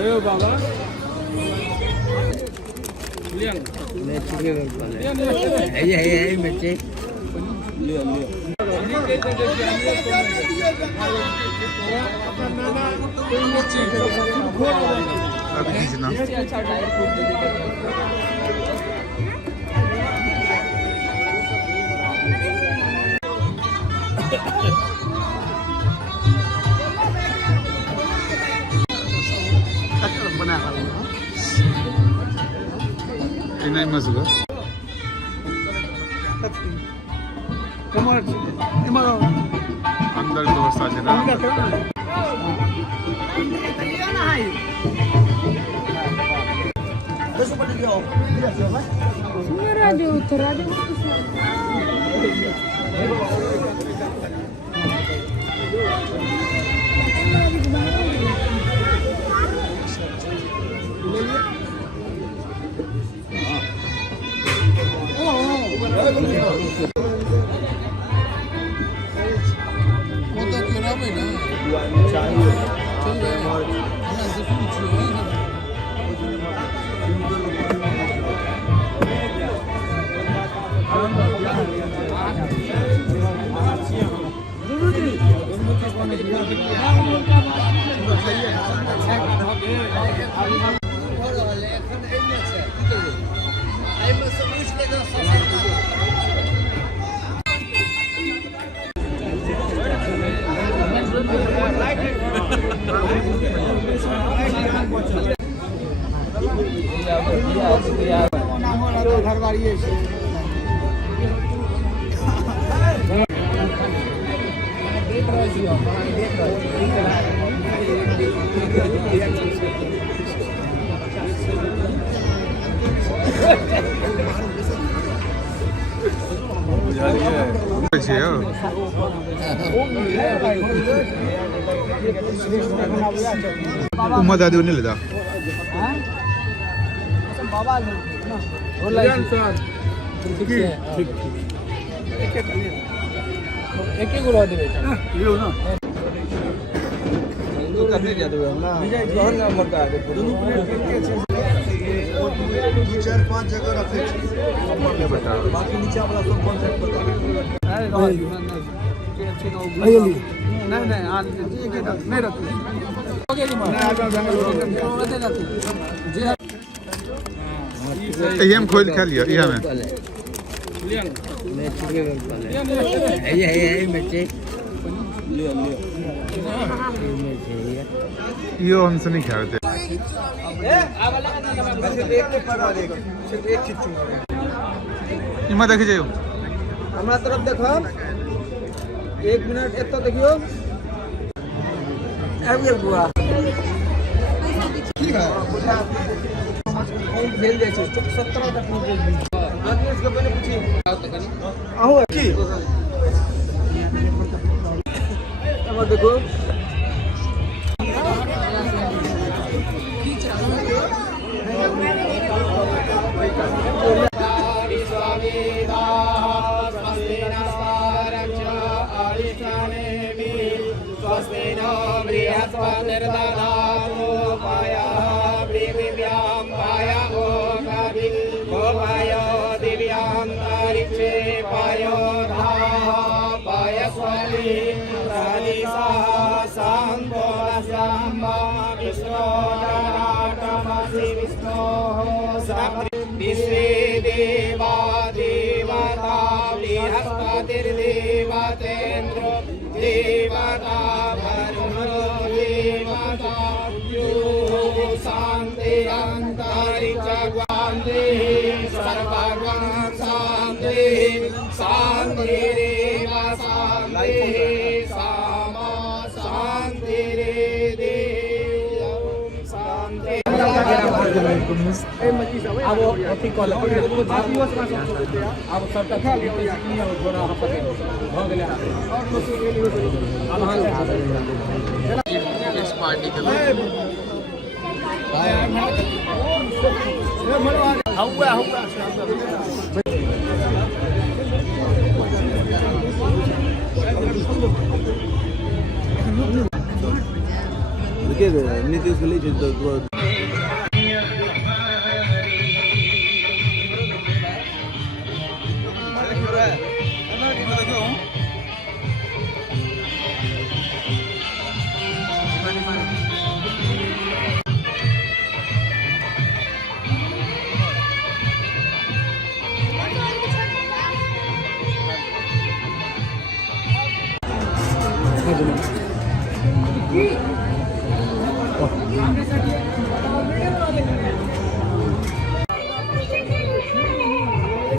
अरे बाबा लिया है बच्चे लिया अभी खींचना नहीं मसला अंदर व्यवस्था है ना उम्मा दादी नहीं लेता एक ही गुला दे लो ना तो करने जा दो ना कौन नंबर का है 4-5 जगह रखे नंबर ले बेटा बाकी नीचे वाला सब कांटेक्ट बता अरे नहीं नहीं आज ठीक है नहीं रखो ओके जी मैं आ जाऊंगा ये हम खोल खा लिया ये हमें लिया है बच्चे लिया ये हमसे नहीं खा रहे थे इमा देखे जाइयो हमारा तरफ देखो 1 मिनट एक तो देखियो अब ये बुआ ठीक है भेज दे 17 तक आदमी इसके पहले पूछिए आओ की अब देखो देवा देवता बृहस्पतिर्देवतेन्द्र देवता वरुणो देवता शांति अंतरिक्षान्ति सर्वगण शांति शांतिरेव शांति सामा शांतिरेव शांति अब अथी कॉल अब सबटा जोड़ा भ गेलै अब इस पार्टी के देखिए नीतीश के लिए